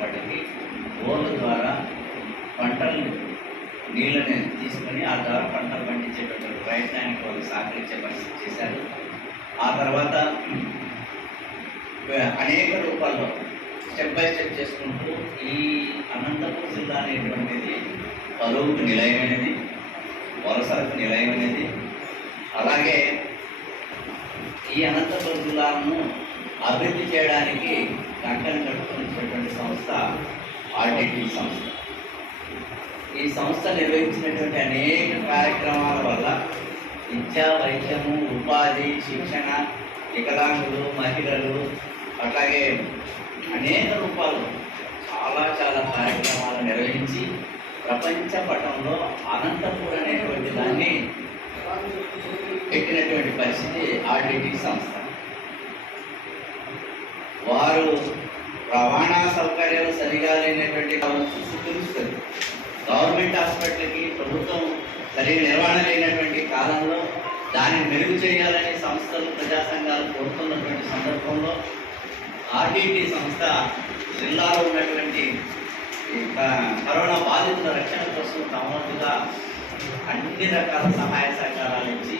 వాటికి బోర్ల ద్వారా పంటలు నీళ్ళని తీసుకొని ఆ ద్వారా పంటలు పండించేటటువంటి ప్రయత్నానికి వాళ్ళు సహకరించే పరిస్థితి చేశారు. ఆ తర్వాత అనేక రూపాల్లో స్టెప్ బై స్టెప్ చేసుకుంటూ ఈ అనంతపురం జిల్లా అనేటువంటిది పలువుకు నిలయమైనది, వలసలకు నిలయమైనది. అలాగే ఈ అనంతపురం జిల్లాను అభివృద్ధి చేయడానికి కంకణం కట్టుకున్నటువంటి సంస్థ ఆర్డిటి సంస్థ. ఈ సంస్థ నిర్వహించినటువంటి అనేక కార్యక్రమాల వల్ల విద్యా, వైద్యము, ఉపాధి, శిక్షణ, వికలాంగులు, మహిళలు, అట్లాగే అనేక రూపాలు చాలా కార్యక్రమాలు నిర్వహించి ప్రపంచ పటంలో అనంతపురం అనేటువంటి దాన్ని పెట్టినటువంటి పరిస్థితి ఆర్డిటి సంస్థ. వారు రవాణా సౌకర్యాలు సరిగా లేనటువంటి తెలుస్తుంది. గవర్నమెంట్ హాస్పిటల్కి ప్రభుత్వం సరిగా నిర్వహణ లేనటువంటి కాలంలో దాన్ని మెరుగు చేయాలని సంస్థలు, ప్రజా సంఘాలు కోరుతున్నటువంటి సందర్భంలో ఆర్డిటి సంస్థ జిల్లాలో ఉన్నటువంటి కరోనా బాధితుల రక్షణ కోసం తమగా అన్ని రకాల సహాయ సహకారాలు ఇచ్చి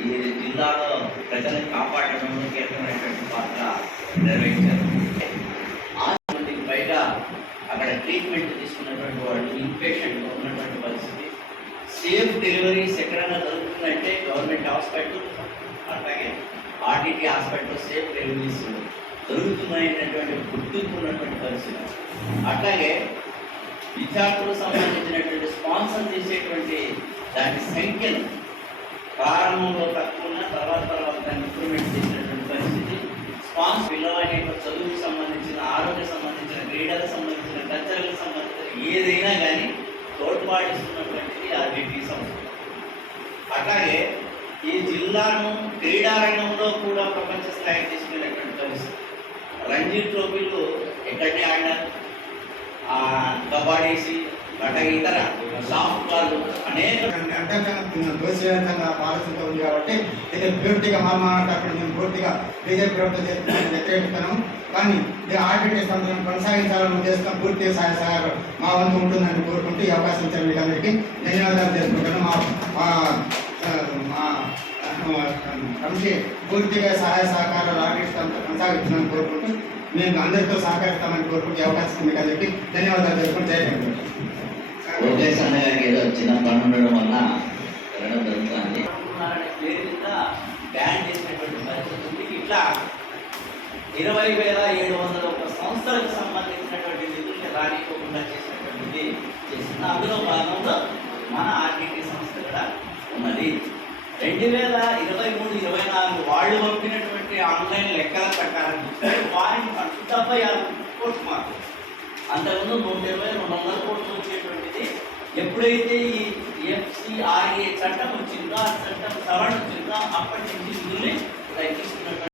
ఈ జిల్లాలో ప్రజలను కాపాడడంలో కీలకమైనటువంటి పాత్ర నిర్వహించారు. 6 మందికి పైగా అక్కడ ట్రీట్మెంట్ తీసుకున్నటువంటి వాళ్ళు ఇన్పేషెంట్గా ఉన్నటువంటి పరిస్థితి. సేఫ్ డెలివరీస్ ఎక్కడైనా జరుగుతుందంటే గవర్నమెంట్ హాస్పిటల్, అట్లాగే ఆర్డిటి హాస్పిటల్ సేఫ్ డెలివరీస్ జరుగుతున్నాయనేటువంటి గుర్తింపు ఉన్నటువంటి పరిస్థితి. అట్లాగే విద్యార్థులకు సంబంధించినటువంటి స్పాన్సర్ చేసేటువంటి దాని సంఖ్యను ప్రారంభంలో తక్కువ తర్వాత దాన్ని ఇంప్రూవ్మెంట్ చేసినటువంటి పరిస్థితి. స్పాన్సర్ పిల్లవాడి యొక్క చదువుకు సంబంధించిన, ఆరోగ్య సంబంధించిన, క్రీడలకు సంబంధించిన, కల్చర్లకు సంబంధించిన ఏదైనా కానీ తోడ్పాటిస్తున్నటువంటిది ఆర్డిటి సంస్థ. అట్లాగే ఈ జిల్లాను క్రీడారంగంలో కూడా ప్రపంచ స్థాయికి తీసుకెళ్ళినటువంటి పరిస్థితి. రంజీ ట్రోఫీలు ఎక్కడనే ఆడినారు. కబడ్డీసి అట్లాగే ఇతర సాఫ్ట్ బాల్ అనేక దోషంగా ఆలోచనతో ఉంది కాబట్టి ఇది పూర్తిగా అక్కడ మేము పూర్తిగా బీజేపీ ప్రభుత్వం వ్యతిరేకిస్తున్నాము. కానీ ఈ ఆర్డిటి సంస్థను కొనసాగించాలని ఉద్దేశం పూర్తి సహాయ సహకారం మా వంతు ఉంటుందని కోరుకుంటూ ఈ అవకాశం ఇచ్చిన వీళ్ళందరికీ ధన్యవాదాలు చేసుకుంటాను. మా కమిటీ పూర్తిగా సహాయ సహకారాలు ఆర్డిటి సంస్థ కొనసాగిస్తున్నామని కోరుకుంటూ మేము అందరితో సహకరిస్తామని కోరుకుంటూ అవకాశం మీకు అందరికీ ధన్యవాదాలు తెలుపుకుంటూ జయకండి. ఓకేస్ అన్నగారికి ఏదో చిన్న పని ఉండడం వల్ల వెళ్ళడం జరుగుతుంది. పేరు కింద బ్యాన్ చేసినటువంటి పరిస్థితి ఉంది. ఇట్లా 20,701 సంస్థలకు సంబంధించినటువంటి నిధుల్ని రానికోకుండా చేసినటువంటిది చేసిన అందులో భాగంలో మన ఆర్డిటి సంస్థ కూడా ఉన్నది. 2023-24 వాళ్ళు పంపినటువంటి ఆన్లైన్ లెక్కల ప్రకారం వారిని 176 కోట్లు మార్కు. అంతకుముందు 120-200 కోట్లు వచ్చేటువంటిది ఎప్పుడైతే ఈ FCRA చట్టం వచ్చిందో, ఆ చట్టం సవరణ వచ్చిందో అప్పటి నుంచి నిధుల్ని తగ్గిస్తున్నటువంటి